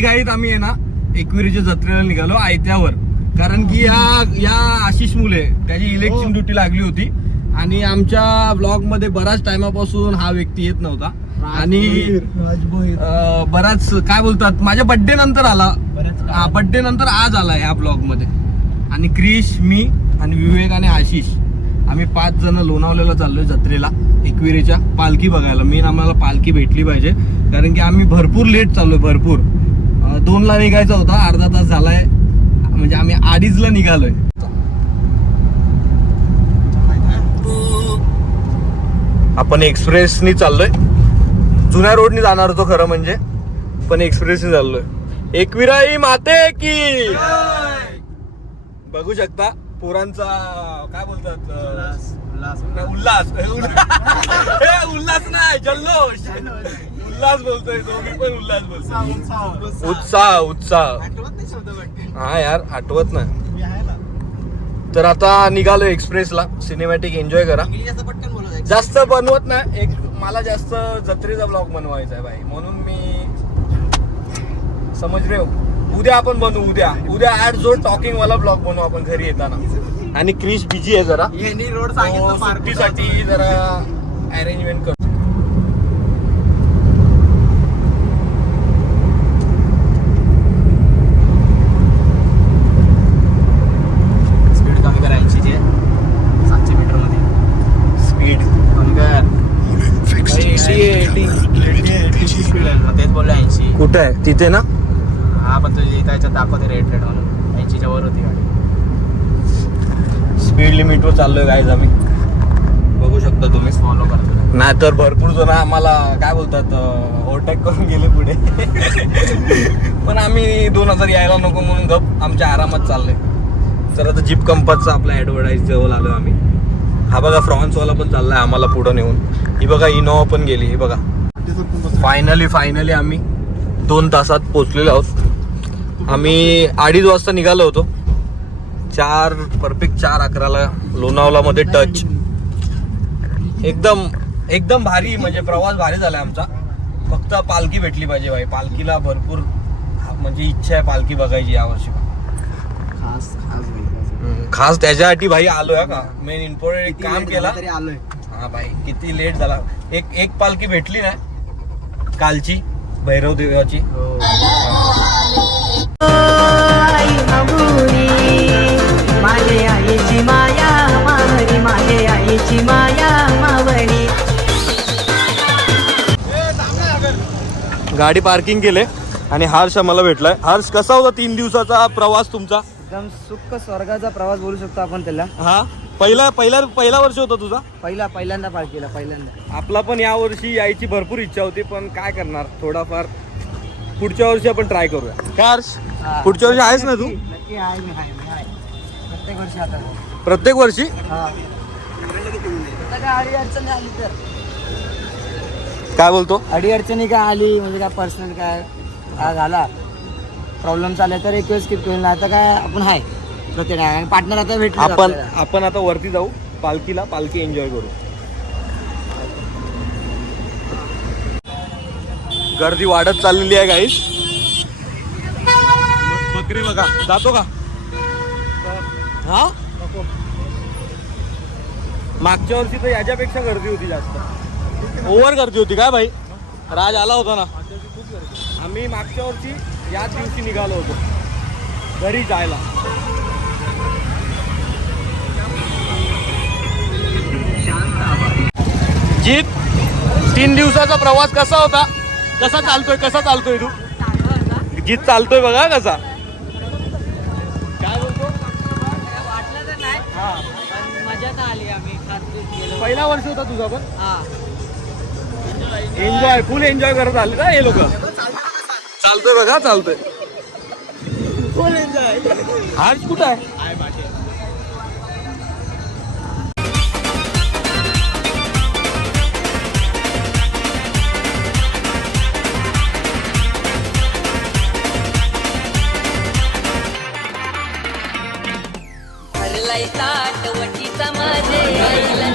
घाईत आम्ही आहे ना एकविरीच्या जत्रेला निघालो आयत्यावर, कारण की या आशिष मुले त्याची इलेक्शन ड्युटी लागली होती आणि आमच्या ब्लॉग मध्ये बऱ्याच टाइमापासून हा व्यक्ती येत नव्हता आणि बराच काय बोलतात माझ्या बर्थडे नंतर आला, बर्थडे नंतर आज आला ह्या ब्लॉग मध्ये. आणि क्रिश, मी आणि विवेक आणि आशिष आम्ही 5 जण लोणावळ्याला चाललोय जत्रेला एकविरीच्या पालखी बघायला. मेन आम्हाला पालखी भेटली पाहिजे कारण की आम्ही भरपूर लेट चाललोय, भरपूर 2ला निघायचा होता, अर्धा तास झालाय, म्हणजे आम्ही 2:30ला निघालोय. आपण एक्सप्रेसनी चाललोय, जुन्या रोडनी जाणार होतो खरं म्हणजे, पण एक्सप्रेसनी चाललोय. एकविराई माते की बघू शकता पोरांचा काय बोलतात उल्हास उल्हास नाही जल्लोष, उल्हास बोलतोय, दोघी पण उल्हास बोलतोय. उत्साह हा यार आठवत नाही. तर आता निघालो एक्सप्रेसला, सिनेमॅटिक एन्जॉय करा. जास्त बनवत नाही, एक मला जास्त जत्रेचा ब्लॉग बनवायचा आहे भाई, म्हणून मी समज रे उद्या आपण बनवू, उद्या ऍड जो टॉकिंग वाला ब्लॉग बनवू आपण घरी येताना. आणि क्रिश बिजी आहे जरा, रोड सुट्टीसाठी जरा अरेंजमेंट करतो. स्पीड कमी कर, 80 चे 700 मीटर मध्ये स्पीड कमी कर. तेच बोललो 80. कुठे आहे तिथे ना? हा पण तुझ्या इथं याच्यात दाखवते रेट म्हणून 80च्या वर होती गाडी. स्पीड लिमिटवर चाललोय गाईज आम्ही, बघू शकता तुम्ही. फॉलो करतो नाही तर भरपूर जण आम्हाला काय बोलतात ओव्हरटेक करून गेले पुढे. पण आम्ही 2000 यायला नको म्हणून गप आमच्या आरामात चाललोय. तर आता जीप कंपासचा आपला ऍडव्हर्टाईज जवळ आलो आम्ही. हा बघा फ्रॉन्सवाला पण चाललाय आम्हाला पुढं नेऊन. ही बघा इनोवा पण गेली, ही बघा. फायनली आम्ही 2 तासात पोहोचलेलो आहोत. आम्ही 2:30 वाजता निघालो होतो, परफेक्ट 4:11ला लोणावळा मध्ये टच. एकदम भारी, म्हणजे प्रवास भारी झालाय आमचा. फक्त पालखी भेटली पाहिजे भाई, पालखीला भरपूर म्हणजे इच्छा आहे पालखी बघायची यावर्षी. खास त्याच्यासाठी भाई आलोय का, मेन इम्पॉर्टंट एक काम केला तरी आलोय. हा भाई किती लेट झाला, एक पालखी भेटली ना कालची भैरव देवाची. माझे आईची माया मावरी, माझे आईची माया मावरी. गाडी पार्किंग केले आणि हर्ष आम्हाला भेटलाय. हर्ष, कसा होता 3 दिवसाचा प्रवास तुमचा? एकदम सुख स्वर्गाचा प्रवास बोलू शकतो आपण त्याला. हा पहिला वर्ष होता तुझा? पहिल्यांदा पालखीला पहिल्यांदा. आपला पण या वर्षी यायची भरपूर इच्छा होती, पण काय करणार, थोडाफार पुढच्या वर्षी आपण ट्राय करूया. काय हर्ष, पुढच्या वर्षी आहेस ना तू? नक्की आहे, मी आहे प्रत्येक वर्षी. आता प्रत्येक वर्षी? हा. अडी अडचणी आली तर काय बोलतो? अडी अडचणी काय आली म्हणजे काय पर्सनल काय झाला प्रॉब्लेम चालले तर एक वेळ स्किप केलं, नाही तर काय आपण आहे प्रत्येक पार्टनर आता भेटलो. आपण आता वरती जाऊ पालखीला, पालखी एन्जॉय करू. गर्दी वाढत चाललेली आहे गाईस. बकरी बघा, जातो का? हा, मागच्या वर्षी तर याच्यापेक्षा गर्दी होती, जास्त ओव्हर गर्दी होती. काय भाई, राज आला होता ना, आम्ही मागच्या वर्षी याच दिवशी निघालो होतो घरी जायला. जीत, 3 दिवसाचा प्रवास कसा होता? कसा चालतोय तू? जीत चालतोय बघा कसा. काय बोलतो? वाटलं तर नाही, मजा तर आली. आम्ही पहिला वर्ष होता तुझा पण? एन्जॉय, फुल एन्जॉय करत आले ना हे लोक. चालतोय बघा, चालतोय फुल एन्जॉय. हर्ष कुठं आहे? ताट वटीचा माझे आईला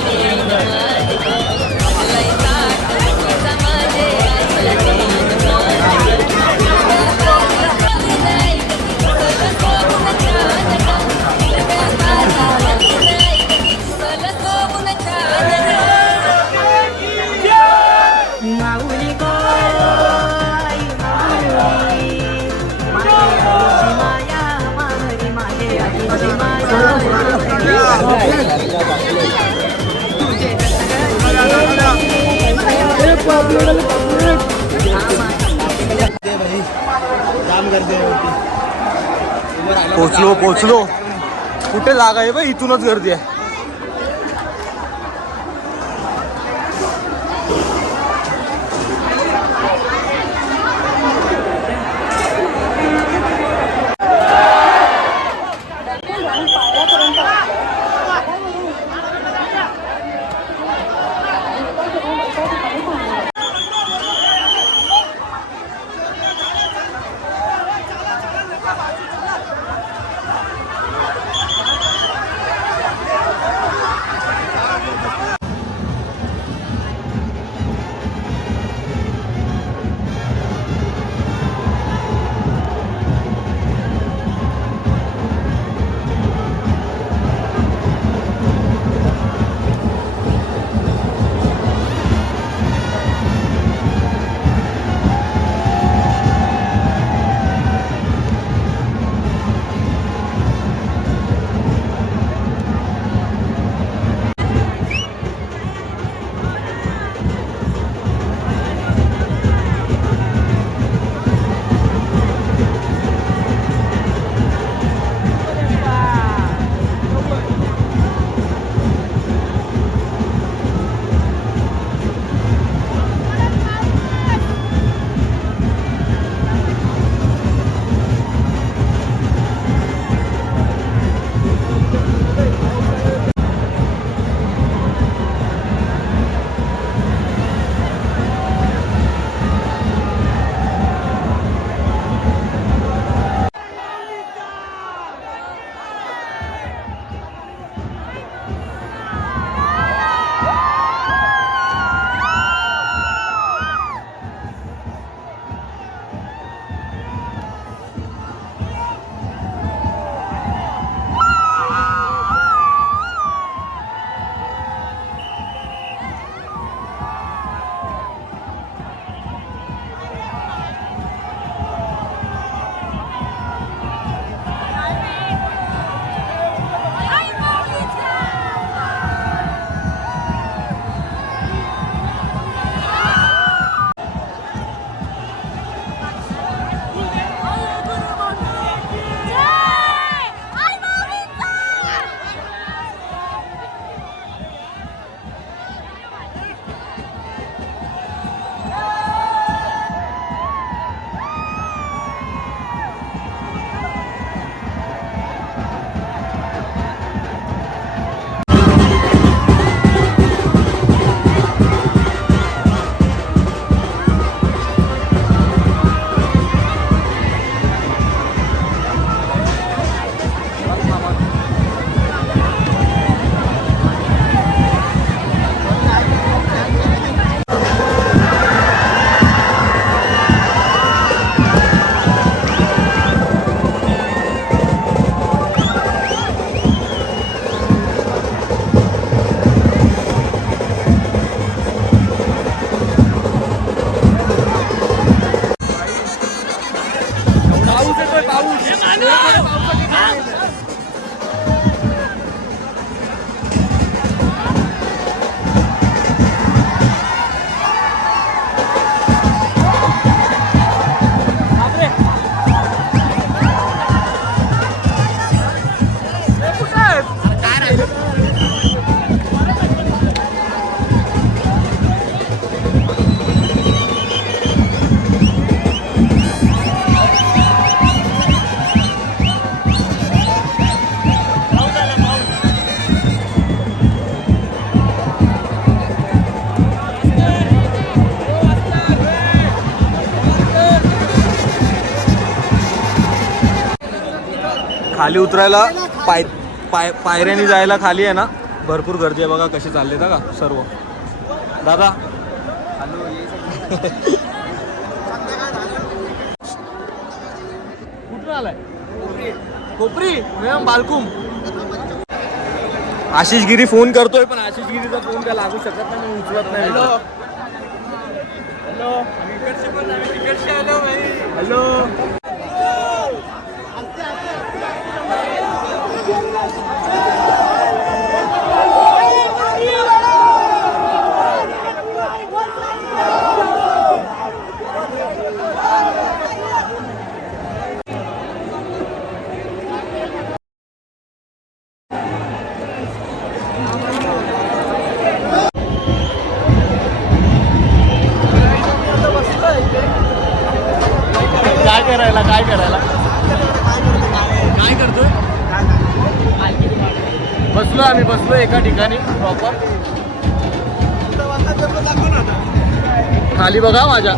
पोचलो कुठे जागा आहे बा, इथूनच गर्दी आहे. खाली उतरायला पायऱ्याने जायला खाली आहे ना भरपूर गर्दी आहे बघा कशी चालले का सर्व. दादा कुठून आलाय? कोपरी मॅम बालकुम. आशिष गिरी फोन करतोय पण आशिष गिरीचा फोन काय लागू शकत नाही म्हणून उचलत नाही. हॅलो हॅलो पोहोचलो आम्ही, बसलो एका ठिकाणी प्रॉपर. खाली बघा माझ्या.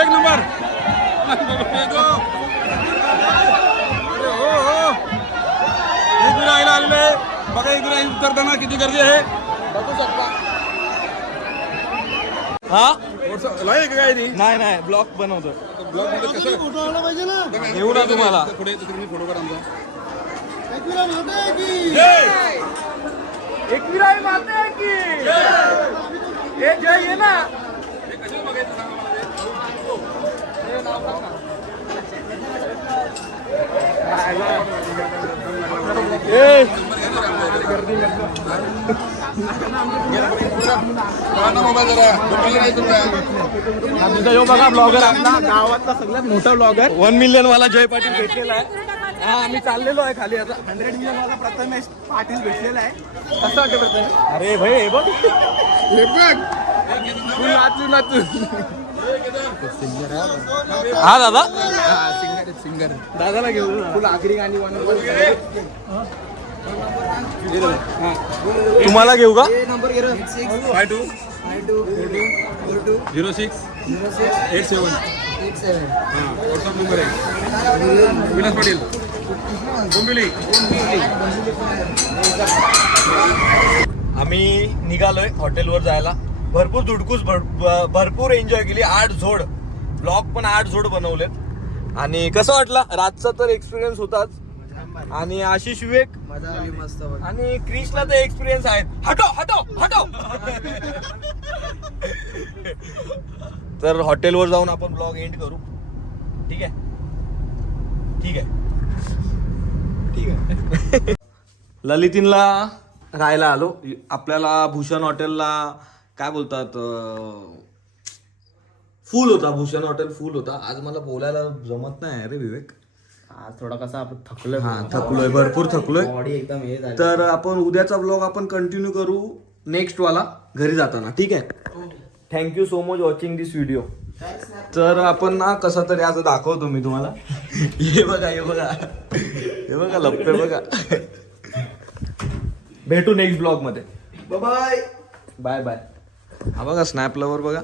एक नंबर. आलेले बघा, एक उतरताना किती गर्दी आहे बघू शकता. हा लाईक काय ती नाही नाही ब्लॉग बनवतो. ब्लॉग मध्ये कसं घेऊ ना तुम्हाला. पुढे फोटो कर आमचा. एकविराई माते की जय. जय ये ना. बघा ब्लॉगर आपला गावातला सगळ्यात मोठा ब्लॉगर 1 मिलियन वाला जय पाटील भेटलेला आहे. हा आम्ही चाललेलो आहे खाली आता. 100 मिलियन वाला प्रथमेश पाटील भेटलेला आहे. कसं वाटतं प्रथमेश? अरे भाई हे बघ हे बघ तू नाचू नाचू. हा दादा सिंगर दादाला घेऊ फुल आखरी गाणी तुम्हाला घेऊ का? नंबर 52 06 87 व्हॉट्सअप नंबर आहे. विलास पाटील बोंबिवली. आम्ही निघालोय हॉटेलवर जायला. भरपूर धुडकूस भरपूर एन्जॉय केली. 8 जोड ब्लॉग पण 8 जोड बनवलेत. आणि कसं वाटलं रातचा तर एक्सपिरियन्स होताच. आणि आशिष विवेक मजा आली मस्त. आणि क्रिशला तर एक्सपिरियन्स आहेत. हटो हटो हटो. तर हॉटेलवर जाऊन आपण ब्लॉग एंड करू. ठीक आहे ठीक आहे ठीक आहे. ललितीनला राहायला आलो. आपल्याला भूषण हॉटेलला काय बोलतात फुल होता. भूषण हॉटेल फुल होता. आज मला बोलायला जमत नाही रे विवेक. आज थोडा कसा आपण थकलोय. हा थकलोय, भरपूर थकलोय. बॉडी एकदम हे झाली. तर आपण उद्याचा ब्लॉग आपण कंटिन्यू करू नेक्स्ट वाला घरी जाताना. ठीक आहे. थँक्यू सो मच वॉचिंग दिस व्हिडिओ. तर आपण ना कसा तरी असं दाखवतो मी तुम्हाला. हे बघा हे बघा हे बघा लपते बघा. भेटू नेक्स्ट ब्लॉग मध्ये. Bye bye bye bye. हा बघा स्नॅप लवर बघा.